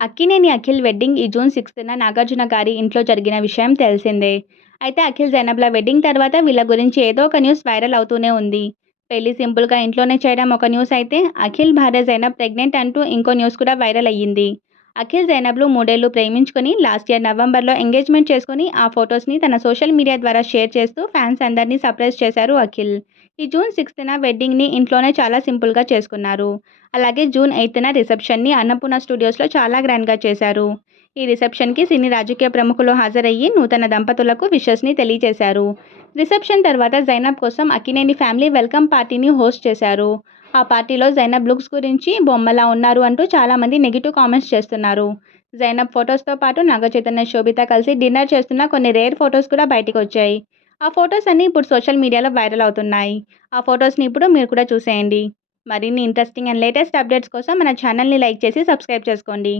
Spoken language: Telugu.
అక్కినేని అఖిల్ వెడ్డింగ్ ఈ జూన్ సిక్స్త్న నాగార్జున గారి ఇంట్లో జరిగిన విషయం తెలిసిందే. అయితే అఖిల్ జైనబ్ల వెడ్డింగ్ తర్వాత వీళ్ళ గురించి ఏదో ఒక న్యూస్ వైరల్ అవుతూనే ఉంది. పెళ్ళి సింపుల్గా ఇంట్లోనే చేయడం ఒక న్యూస్ అయితే అఖిల్ భార్య జైనబ్ ప్రెగ్నెంట్ అంటూ ఇంకో న్యూస్ కూడా వైరల్ అయ్యింది. అఖిల్ జైనబ్లు మూడేళ్ళు ప్రేమించుకుని లాస్ట్ ఇయర్ నవంబర్లో ఎంగేజ్మెంట్ చేసుకుని ఆ ఫొటోస్ని తన సోషల్ మీడియా ద్వారా షేర్ చేస్తూ ఫ్యాన్స్ అందరినీ సర్ప్రైజ్ చేశారు అఖిల్. ఈ జూన్ సిక్స్త్న వెడ్డింగ్ని ఇంట్లోనే చాలా సింపుల్గా చేసుకున్నారు. అలాగే జూన్ ఎయిత్న రిసెప్షన్ని అన్నపూర్ణ స్టూడియోస్లో చాలా గ్రాండ్గా చేశారు. ఈ రిసెప్షన్కి సినీ రాజకీయ ప్రముఖులు హాజరయ్యి నూతన దంపతులకు విషెస్ని తెలియజేశారు. రిసెప్షన్ తర్వాత జైనబ్ కోసం అకినేని ఫ్యామిలీ వెల్కమ్ పార్టీని హోస్ట్ చేశారు. ఆ పార్టీలో జైనబ్ లుక్స్ గురించి బొమ్మలా ఉన్నారు అంటూ చాలామంది నెగిటివ్ కామెంట్స్ చేస్తున్నారు. జైనబ్ ఫొటోస్తో పాటు నాగచైతన్య శోభిత కలిసి డిన్నర్ చేస్తున్న కొన్ని రేర్ ఫొటోస్ కూడా బయటకు వచ్చాయి ఆ ఫొటోస్ అన్నీ ఇప్పుడు సోషల్ మీడియాలో వైరల్ అవుతున్నాయి. ఆ ఫొటోస్ని ఇప్పుడు మీరు కూడా చూసేయండి. మరిన్ని ఇంట్రెస్టింగ్ అండ్ లేటెస్ట్ అప్డేట్స్ కోసం మన ఛానల్ని లైక్ చేసి సబ్స్క్రైబ్ చేసుకోండి.